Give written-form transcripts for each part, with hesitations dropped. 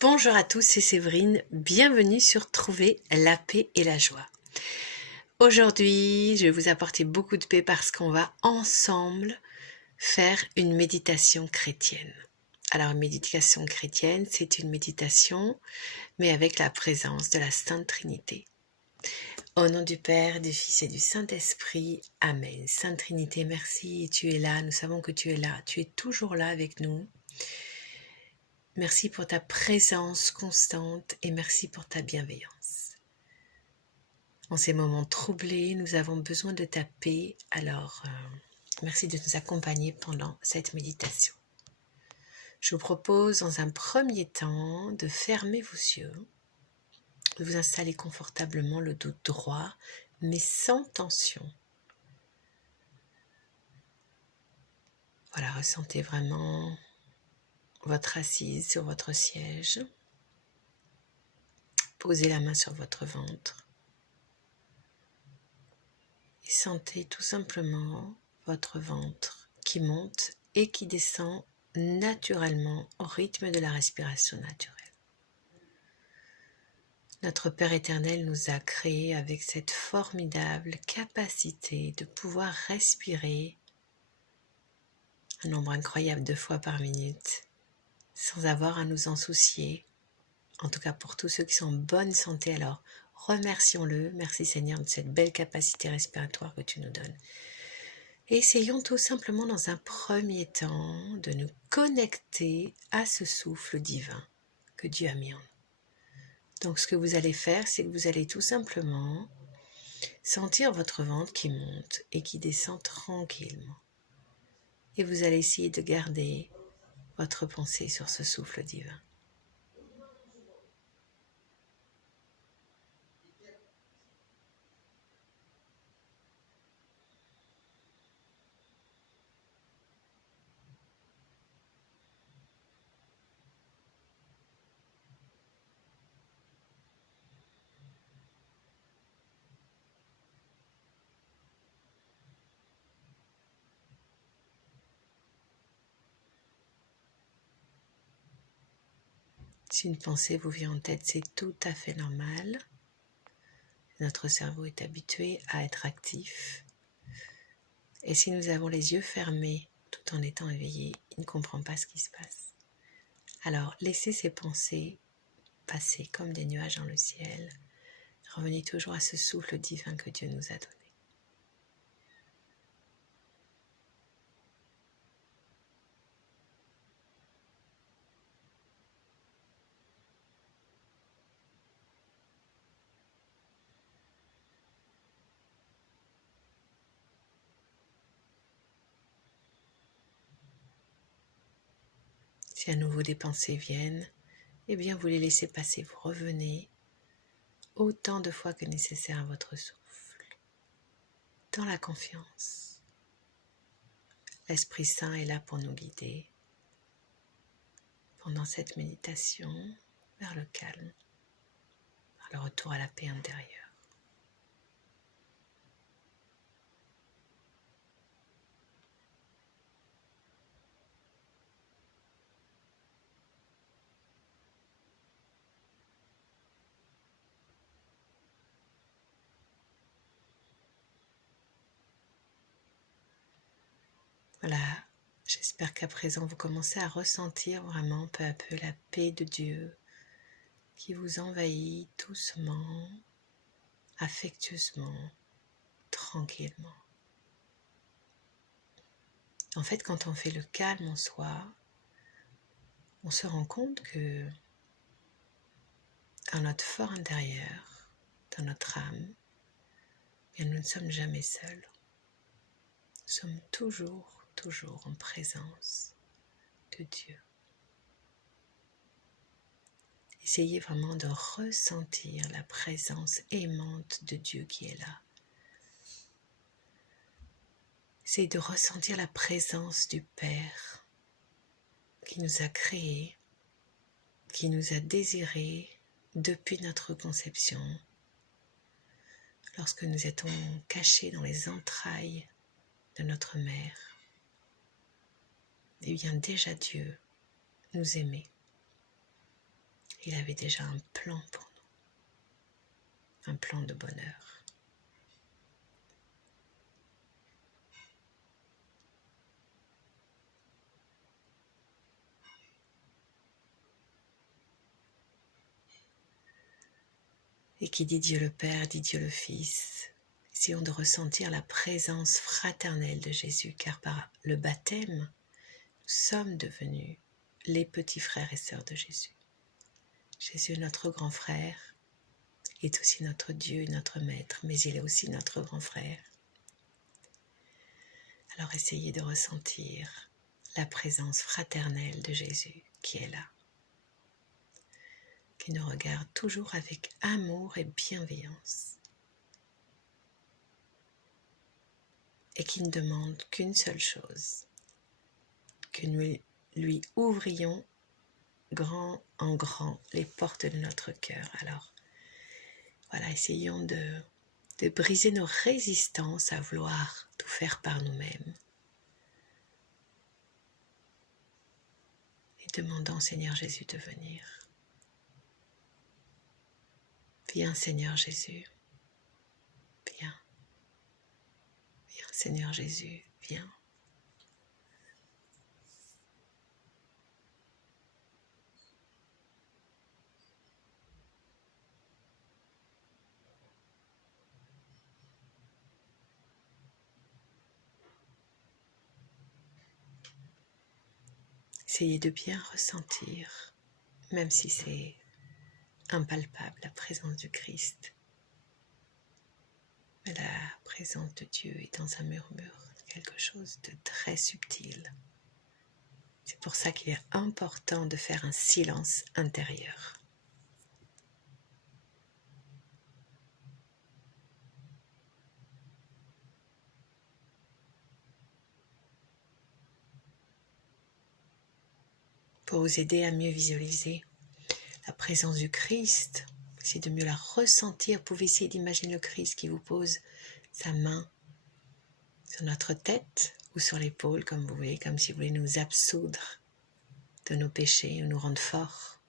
Bonjour à tous, c'est Séverine, bienvenue sur Trouver la paix et la joie. Aujourd'hui, je vais vous apporter beaucoup de paix parce qu'on va ensemble faire une méditation chrétienne. Alors, une méditation chrétienne, c'est une méditation, mais avec la présence de la Sainte Trinité. Au nom du Père, du Fils et du Saint-Esprit, Amen. Sainte Trinité, merci, tu es là, nous savons que tu es là, tu es toujours là avec nous. Merci pour ta présence constante et merci pour ta bienveillance. En ces moments troublés, nous avons besoin de ta paix, alors merci de nous accompagner pendant cette méditation. Je vous propose dans un premier temps de fermer vos yeux, de vous installer confortablement le dos droit, mais sans tension. Voilà, ressentez vraiment votre assise sur votre siège. Posez la main sur votre ventre. Et sentez tout simplement votre ventre qui monte et qui descend naturellement au rythme de la respiration naturelle. Notre Père éternel nous a créés avec cette formidable capacité de pouvoir respirer un nombre incroyable de fois par minute sans avoir à nous en soucier. En tout cas pour tous ceux qui sont en bonne santé, alors remercions-le. Merci Seigneur de cette belle capacité respiratoire que tu nous donnes. Et essayons tout simplement dans un premier temps de nous connecter à ce souffle divin que Dieu a mis en nous. Donc ce que vous allez faire, c'est que vous allez tout simplement sentir votre ventre qui monte et qui descend tranquillement. Et vous allez essayer de garder votre pensée sur ce souffle divin. Si une pensée vous vient en tête, c'est tout à fait normal. Notre cerveau est habitué à être actif. Et si nous avons les yeux fermés tout en étant éveillés, il ne comprend pas ce qui se passe. Alors, laissez ces pensées passer comme des nuages dans le ciel. Revenez toujours à ce souffle divin que Dieu nous a donné. Si à nouveau des pensées viennent, eh bien vous les laissez passer, vous revenez autant de fois que nécessaire à votre souffle, dans la confiance. L'Esprit Saint est là pour nous guider pendant cette méditation vers le calme, vers le retour à la paix intérieure. Voilà, j'espère qu'à présent vous commencez à ressentir vraiment peu à peu la paix de Dieu qui vous envahit doucement, affectueusement, tranquillement. En fait, quand on fait le calme en soi, on se rend compte que dans notre fort intérieur, dans notre âme, bien, nous ne sommes jamais seuls. Nous sommes toujours en présence de Dieu. Essayez vraiment de ressentir la présence aimante de Dieu qui est là. Essayez de ressentir la présence du Père qui nous a créés, qui nous a désirés depuis notre conception, lorsque nous étions cachés dans les entrailles de notre mère. Eh bien déjà Dieu nous aimait. Il avait déjà un plan pour nous, un plan de bonheur. Et qui dit Dieu le Père, dit Dieu le Fils. Essayons de ressentir la présence fraternelle de Jésus, car par le baptême, nous sommes devenus les petits frères et sœurs de Jésus. Jésus, notre grand frère, est aussi notre Dieu et notre Maître, mais il est aussi notre grand frère. Alors essayez de ressentir la présence fraternelle de Jésus qui est là, qui nous regarde toujours avec amour et bienveillance et qui ne demande qu'une seule chose, que nous lui ouvrions grand en grand les portes de notre cœur. Alors voilà, essayons de briser nos résistances à vouloir tout faire par nous-mêmes et demandons Seigneur Jésus de venir. Viens Seigneur Jésus, viens. Viens Seigneur Jésus, viens. Essayez de bien ressentir, même si c'est impalpable, la présence du Christ. Mais la présence de Dieu est dans un murmure, quelque chose de très subtil. C'est pour ça qu'il est important de faire un silence intérieur. Pour vous aider à mieux visualiser la présence du Christ, essayez de mieux la ressentir. Vous pouvez essayer d'imaginer le Christ qui vous pose sa main sur notre tête ou sur l'épaule, comme vous voulez, comme si vous voulez nous absoudre de nos péchés ou nous rendre forts.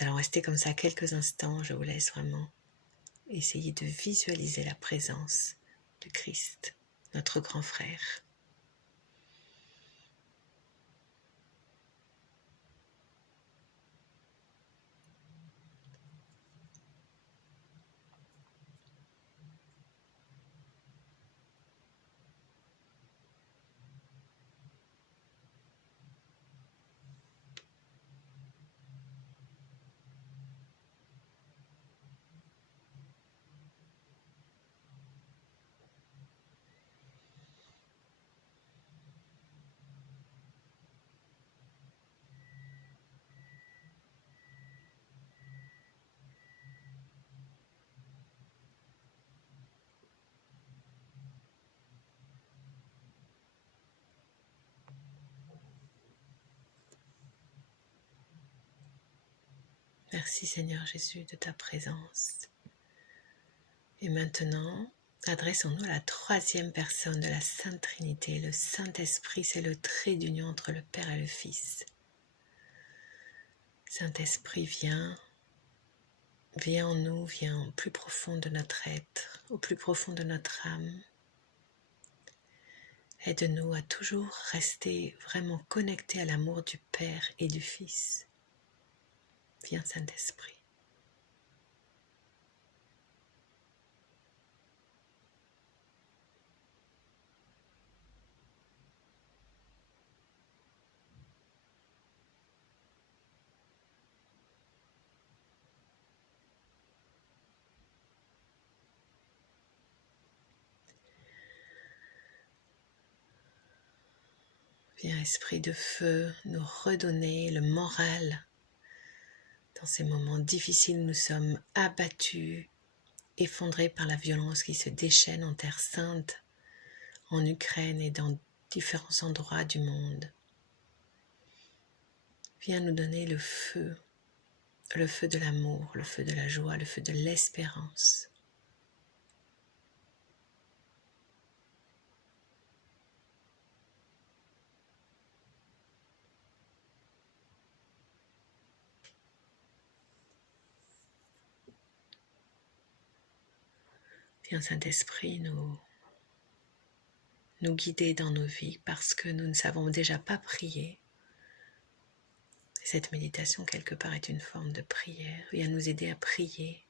Nous allons rester comme ça quelques instants. Je vous laisse vraiment essayer de visualiser la présence du Christ, notre grand frère. Merci Seigneur Jésus de ta présence. Et maintenant, adressons-nous à la troisième personne de la Sainte Trinité. Le Saint-Esprit, c'est le trait d'union entre le Père et le Fils. Saint-Esprit, viens en nous, viens au plus profond de notre être, au plus profond de notre âme. Aide-nous à toujours rester vraiment connectés à l'amour du Père et du Fils. Viens Saint-Esprit. Viens Esprit de feu nous redonner le moral. Dans ces moments difficiles, nous sommes abattus, effondrés par la violence qui se déchaîne en Terre Sainte, en Ukraine et dans différents endroits du monde. Viens nous donner le feu de l'amour, le feu de la joie, le feu de l'espérance. Viens Saint-Esprit nous guider dans nos vies parce que nous ne savons déjà pas prier. Cette méditation quelque part est une forme de prière. Viens nous aider à prier.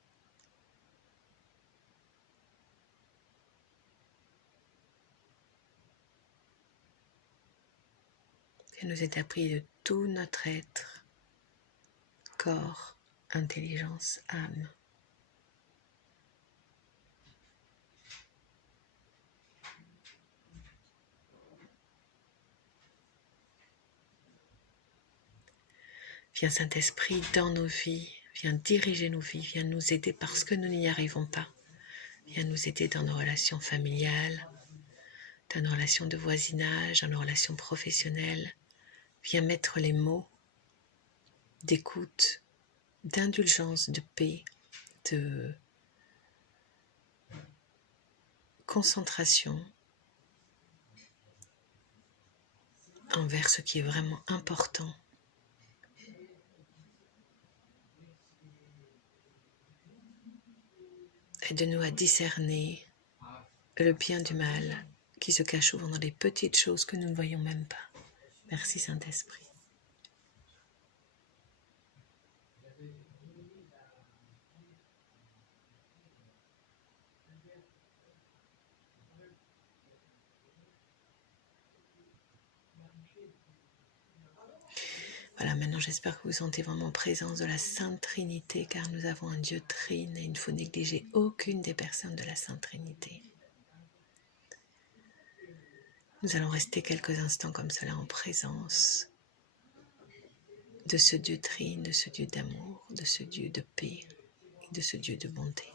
Viens nous aider à prier de tout notre être, corps, intelligence, âme. Viens Saint-Esprit dans nos vies, viens diriger nos vies, viens nous aider parce que nous n'y arrivons pas. Viens nous aider dans nos relations familiales, dans nos relations de voisinage, dans nos relations professionnelles. Viens mettre les mots d'écoute, d'indulgence, de paix, de concentration envers ce qui est vraiment important. Aide-nous à discerner le bien du mal qui se cache souvent dans les petites choses que nous ne voyons même pas. Merci Saint-Esprit. Voilà, maintenant j'espère que vous sentez vraiment présence de la Sainte Trinité, car nous avons un Dieu trine et il ne faut négliger aucune des personnes de la Sainte Trinité. Nous allons rester quelques instants comme cela en présence de ce Dieu trine, de ce Dieu d'amour, de ce Dieu de paix et de ce Dieu de bonté.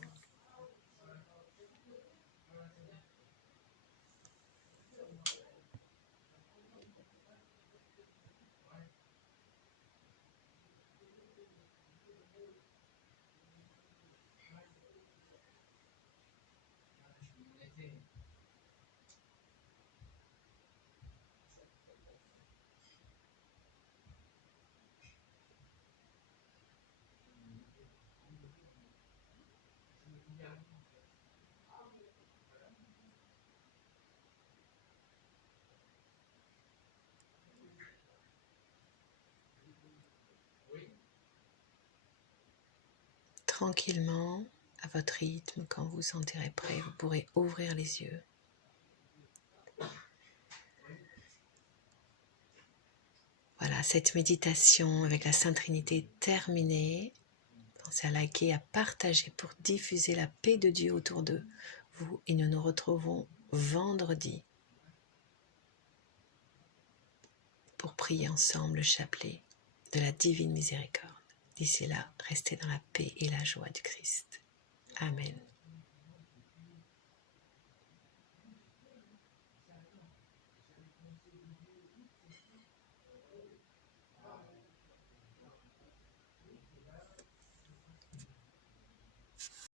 Tranquillement, à votre rythme, quand vous vous sentirez prêt, vous pourrez ouvrir les yeux. Voilà, cette méditation avec la Sainte Trinité est terminée. Pensez à liker, à partager pour diffuser la paix de Dieu autour de vous. Et nous nous retrouvons vendredi pour prier ensemble le chapelet de la divine miséricorde. D'ici là, restez dans la paix et la joie du Christ. Amen.